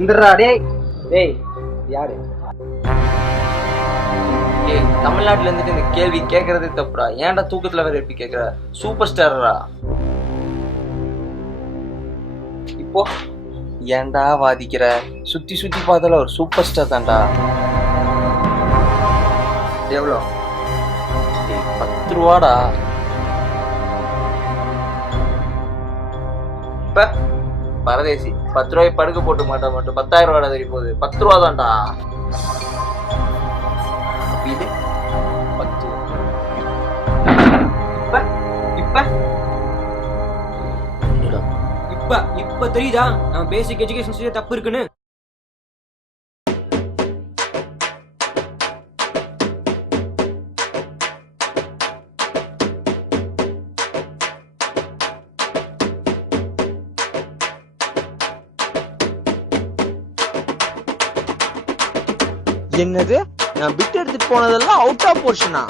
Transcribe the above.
இந்தடா டேய். டேய் யாரு? ஏய், தமிழ்நாட்டுல இருந்துட்டு இந்த கேள்வி கேட்கறதே தப்புடா. ஏன்டா தூக்கத்துல வேற எப்படி கேட்கற? சூப்பர் ஸ்டாரா இப்போ ஏன்டா வாதிக்கிற? சுத்தி சுத்தி பார்த்தால ஒரு சூப்பர் ஸ்டார் தான்டா. எவ்வளோ? 10 ரூபாடா. இப்ப பரதேசி 10 ரூபாய் படுக்க போட்டு மாட்டா மட்டும் 10,000 ரூபாடா தெரிய போகுது. 10 ரூபா தான்டா. இது 10. இப்ப இப்ப இப்ப இப்ப தெரியுதா நம்ம பேசிக் எஜுகேஷன் செய்ய தப்பு இருக்குன்னு? என்னது? நான் பிட் எடுத்துட்டு போனதெல்லாம் அவுட் ஆஃப் போர்ஷனா?